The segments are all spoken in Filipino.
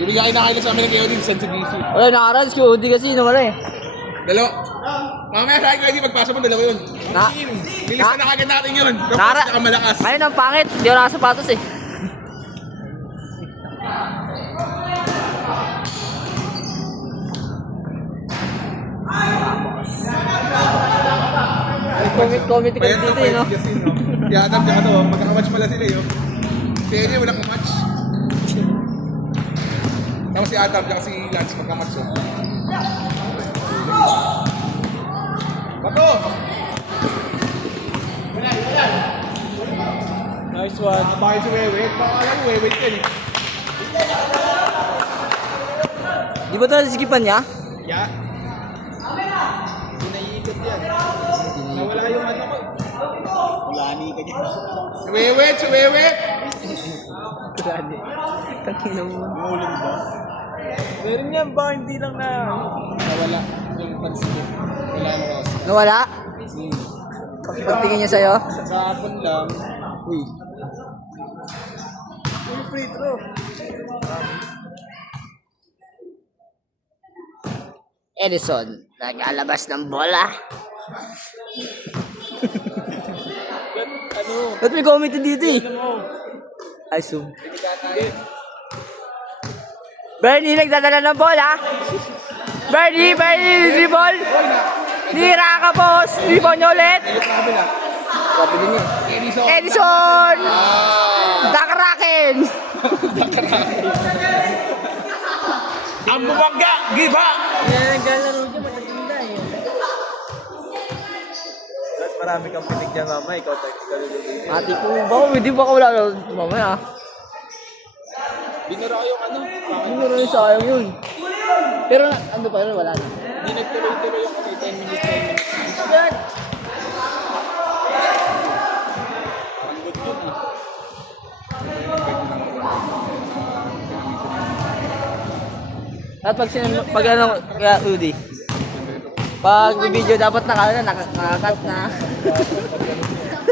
Ibigay na kayo sa amin ng KOD, San Sugiso. Wala, nakaras ko. Hindi kasi nawala eh. Dalawa. Mamaya sa akin, hindi magpasa mo, dalawa yun. Bilisan na kagad natin yun. Nara. Kapag malakas. Ayun ang pangit. Hindi ako nakasapatos eh. Comment ka dito eh, no? Kaya Adam, kaya ito, magkakamatch pala sila yun. Si Eddie, walang kamatch. Tapos si Adam, kaya si Lance, magkamatch yun. Bato! Nice one. Bakit si Wewet? Baka alam mo, Wewet yan eh. Di ba ito nasiskipan niya? Yeah. Hindi naiikot yan. Nawala yung ano ko. Ulani ka dyan. Si Wewet! Si Wewet! Ulani. Tangina mo. Mulong ba? Meron yan ba? Hindi lang na... Nawala yung pansin. Wala yung Ross. Nawala? Pagtingin niya sa'yo? Sa hapon lang. Uy. Yung free throw. Edison, nag-alabas ng bola. Ano? Ba't may comment dito eh? Ano mo? Ay, zoom. Bernie, nagdadala ng bola. Bernie, dribble. Tira ka, boss. Dribble niyo ulit. Sabi din niya. Edison! Dakraken! Ang bumangga! Giba! Yan ang galaro dyan, mataganda eh. Tapos marami kang pinigyan mama, ikaw tayo. Ate ko ba? Hindi ba ka wala na mamaya? Binara ko yung ano. Hindi na rin sayang yun. Pero ano pa rin, wala na. Hindi nagtuloy-tuloy yung 10 minutes, 10 minutes. Yan! Ang good yun eh. At pag ano, kaya Rudy, pag video dapat nakakat na.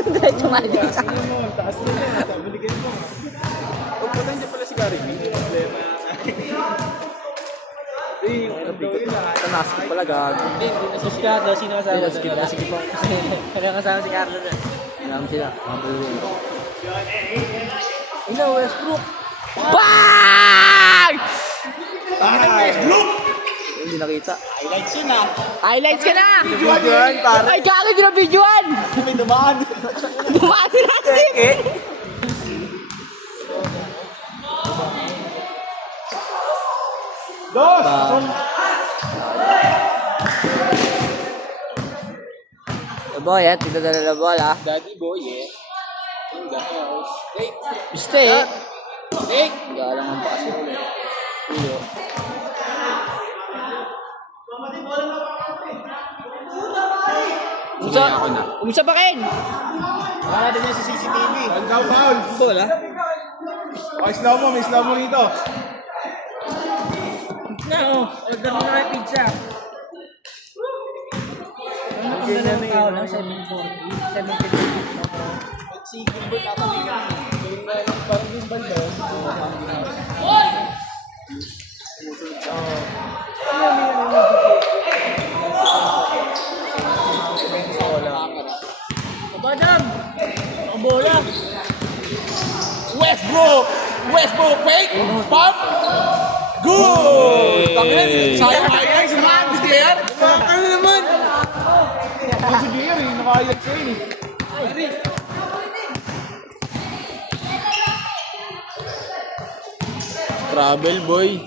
Diretso nga dyan. Taas mo, tabuligin mo. Huwag po tayo pala si Gary. Hindi problema. Tanaskip pala gago. Hindi nasuskad daw, sino kasama? Tanaskip na, sige po. Kaya kasama si Carlo na. Alam sila, mabulong. Ina, Westbrook. BANG! Westbrook! Hindi nakita. Highlights yun ah. Highlights ka na! Videoan, pare. Ay, gago din ang videoan! May dumaan. Dumaan na natin! Dos! Boy, yan. Tinadala na bola. Daddy boy eh. In the house. Hey! Biste eh. Hey! Galang ang pa kasi ulit. Ulo. Umisa pa Ken! Wala din yan sa CCTV. Ang daw foul. Bola? Okay, slow mo. May slow mo rito. Na, oh. Order mo na kayo pizza. Ano kung dalawang tao lang? 740? 750? Si Gilbert tatawin ka. Gawin na lang parang yung bando. Badam! Ang bola! Westbrook! Westbrook! Fake! Pump! Good! Tangin! Sayang highlights naman! Hindi yan! Ano naman? Si Gary, naka-highlights ko yun eh. Travel boy.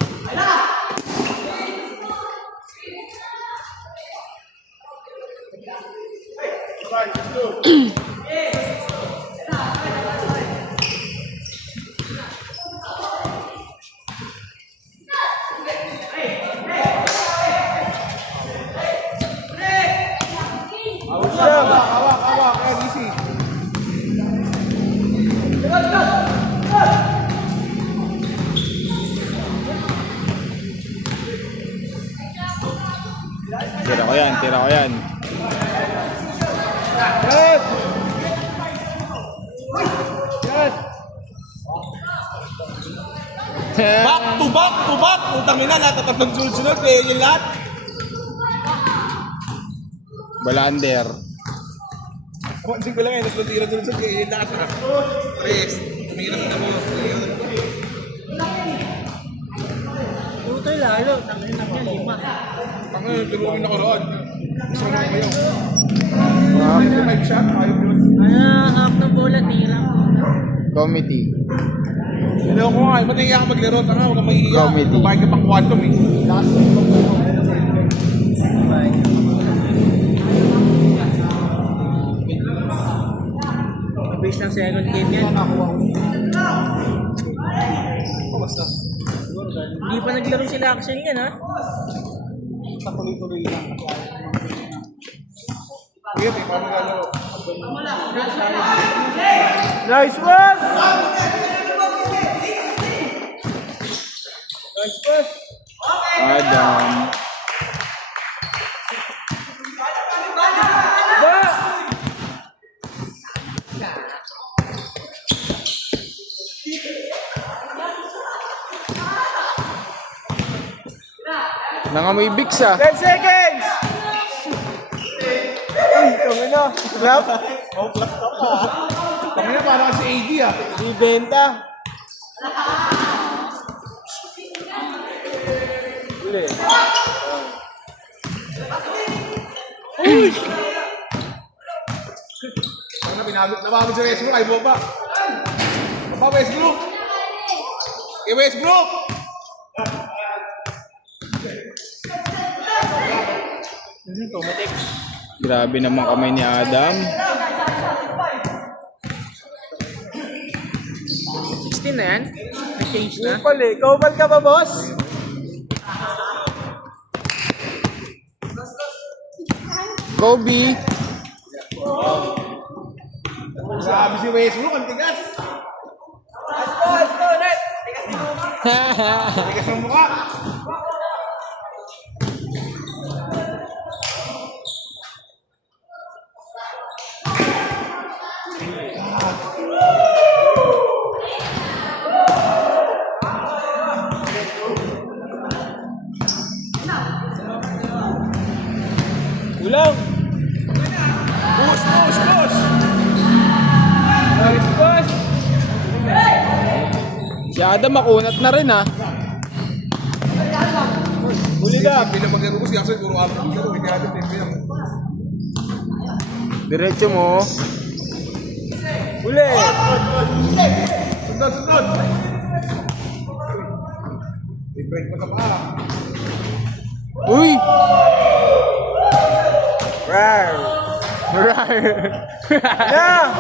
Hawak. Ayan, easy. Tira ko yan. Good! Good! Back! tubak! Utang ina, natatatlong sunod-sunod, eh, yung lahat. Balander. Pansin ko lang eh, nagtutira doon sa kaya yung lahat. Tres, tumira sa damo. Putoy lalo, tangin lang yan, 5. Ang tinuloy na ko roon. Gusto ko na kayo. 55 shot, ayaw yun. Hawak ng bola, tilang. Committee. Hindi ako nga, matingin ako maglaro. Tanga, huwag kang mahihiya. Comedy. Babae ka pang quantum eh. Mabilis ng second game yan. Basta. Hindi pa naglaro sila Axel yan, ha? Sa tuloy-tuloy lang. Sige, may paano lalo. Nice one! Adam. Nangamoy Bix ah. 10 seconds! Uy, kami na. Clap? Tangina, parang kasi AD ah. Di benta. Uli. Tangina, nababag si Westbrook, ay boba. Baba, Westbrook! Eh, Westbrook! Grabe naman kamay ni Adam. 16 na yan? Nag-change na? Kupal eh. Kupal ka ba, boss? Kobe. Sabi si Westbrook, ang tigas. Tigas ng mukha. Ulang. Push! Nice boss. Si Adam makunat na rin ah. Huli ka. Hindi na maglaro ko si Axel, puro abang. Hindi natin pinipin. Diretso mo. Huli. Sunod! May break pa sa paa. Uy! Rar. Yeah.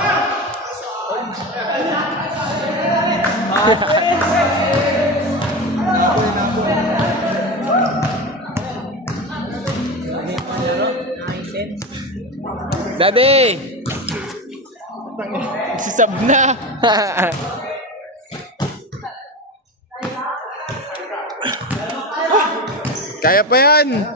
Daddy! Sisab na. Kaya pa yan.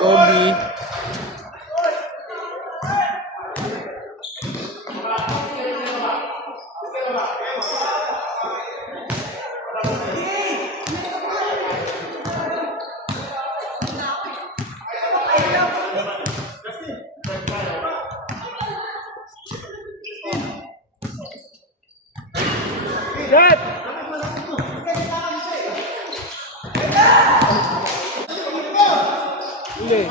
Kobe. Set. Huli.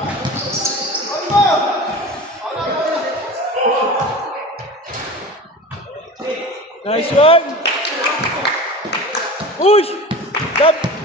Nice one. Push. Stop.